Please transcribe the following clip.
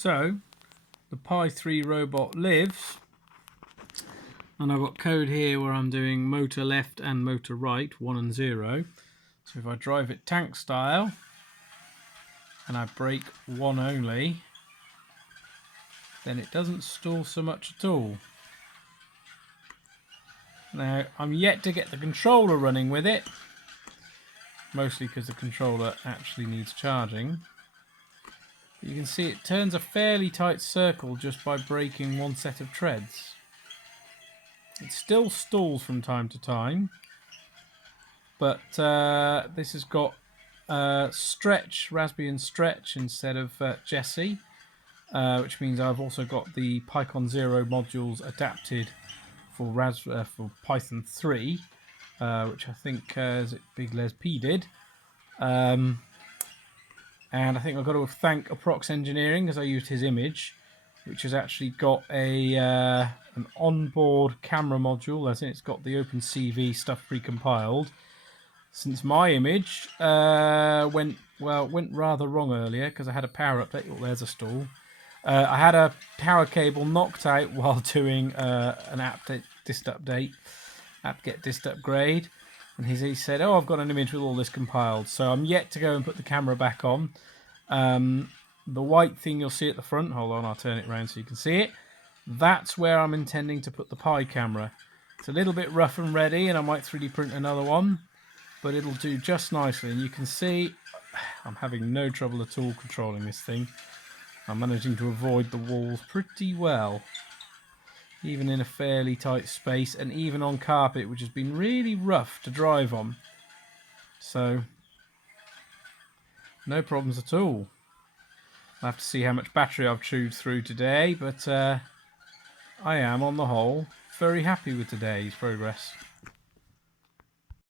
So the Pi 3 robot lives, and I've got code here where I'm doing motor left and motor right, 1 and 0. So if I drive it tank style and I brake 1 only, then it doesn't stall so much at all. Now I'm yet to get the controller running with it, mostly because the controller actually needs charging. You can see it turns a fairly tight circle just by braking one set of treads. It still stalls from time to time, but this has got stretch, Raspbian stretch instead of Jessie, which means I've also got the PyCon 0 modules adapted for for Python 3, which I think Big Les P did. And I think I've got to thank Approx Engineering, as I used his image, which has actually got an onboard camera module, as in it's got the OpenCV stuff precompiled. Since my image went rather wrong earlier because I had a power update. Oh, there's a stall. I had a power cable knocked out while doing an dist update, apt-get dist upgrade. And he said, oh, I've got an image with all this compiled. So I'm yet to go and put the camera back on. The white thing you'll see at the front, hold on, I'll turn it around so you can see it. That's where I'm intending to put the Pi camera. It's a little bit rough and ready, and I might 3D print another one, but it'll do just nicely. And you can see I'm having no trouble at all controlling this thing. I'm managing to avoid the walls pretty well, even in a fairly tight space, and even on carpet, which has been really rough to drive on. So, no problems at all. I'll have to see how much battery I've chewed through today, but I am, on the whole, very happy with today's progress.